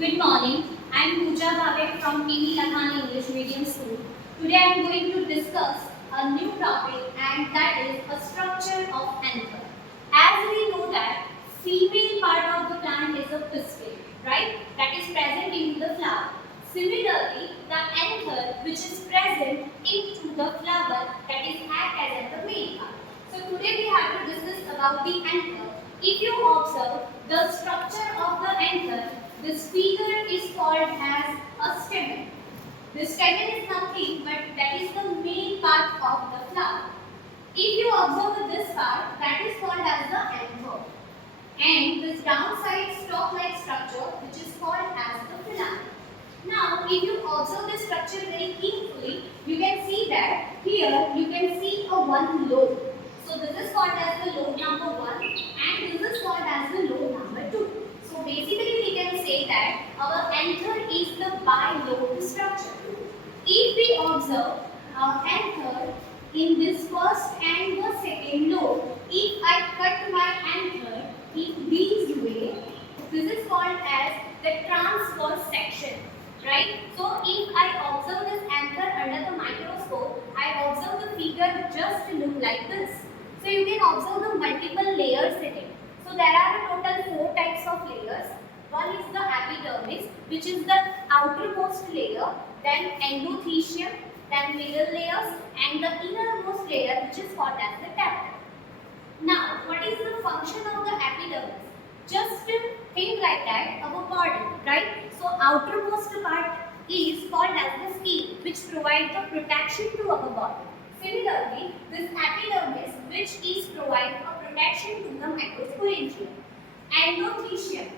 Good morning. I am POOJA BHAVE from LAKHANI English Medium School. Today I am going to discuss a new topic, and that is a structure of anther. As we know that female part of the plant is a pistil, right? That is present in the flower. Similarly, the anther which is present into the flower, that is act as the male part. So today we have to discuss about the anther. If you observe the structure of the anther, this figure is called as a stamen. The stamen is nothing but that is the main part of the flower. If you observe this part, that is called as the anther. And this downside stalk-like structure, which is called as the filament. Now, if you observe this structure very carefully, you can see that here you can see a one lobe. So this is called as the lobe number 1 and this is called as the lobe number 2. So basically we can say that our anther is the bi-lobe structure. If we observe our anther in this first and the second lobe, if I cut my anther in this way, this is called as the transverse section. Right? So if I observe this anther under the microscope, I observe the figure just look like this. So you can observe the multiple layers in it. So there are a total 4 types of layers. One is the epidermis, which is the outermost layer, then endothelium, then middle layers, and the innermost layer, which is called as the tapetum. Now, what is the function of the epidermis? Just think like that, our body, right? So outermost part is called as the skin, which provides the protection to our body. Similarly, this epidermis, which is provide a protection to the microsporangium. Endothelium,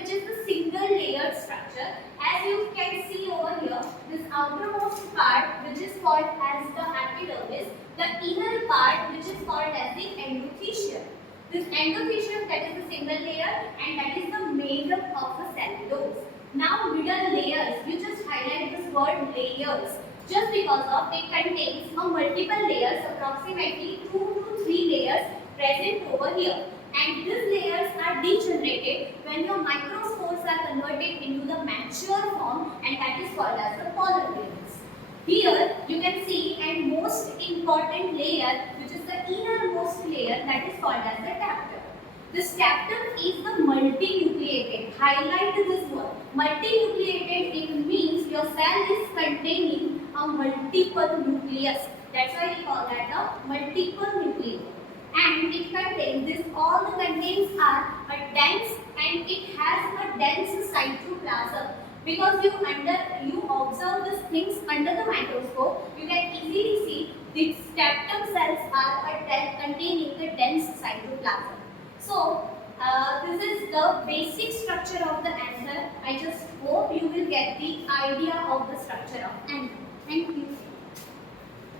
which is the single layered structure. As you can see over here, this outermost part, which is called as the epidermis, the inner part, which is called as the endothelium. This endothelium, that is the single layer, and that is the makeup of the cellulose. Now, middle layers, you just highlight this word layers, just because of it contains a multiple layers, approximately 2 to 3 layers present over here. And these layers are degenerated when your microspores are converted into the mature form, and that is called as the polar layers. Here you can see and most important layer, which is the innermost layer, that is called as the tapetum. This tapetum is the multinucleated. Highlight this word. Multinucleated, it means your cell is containing a multiple nucleus. That's why we call that a multiple nucleus. And it contains this, all the contents are a dense, and it has a dense cytoplasm. Because you observe these things under the microscope, you can easily see these tapetum cells are containing a dense cytoplasm. So this is the basic structure of the anther. I just hope you will get the idea of the structure of anther. Thank you.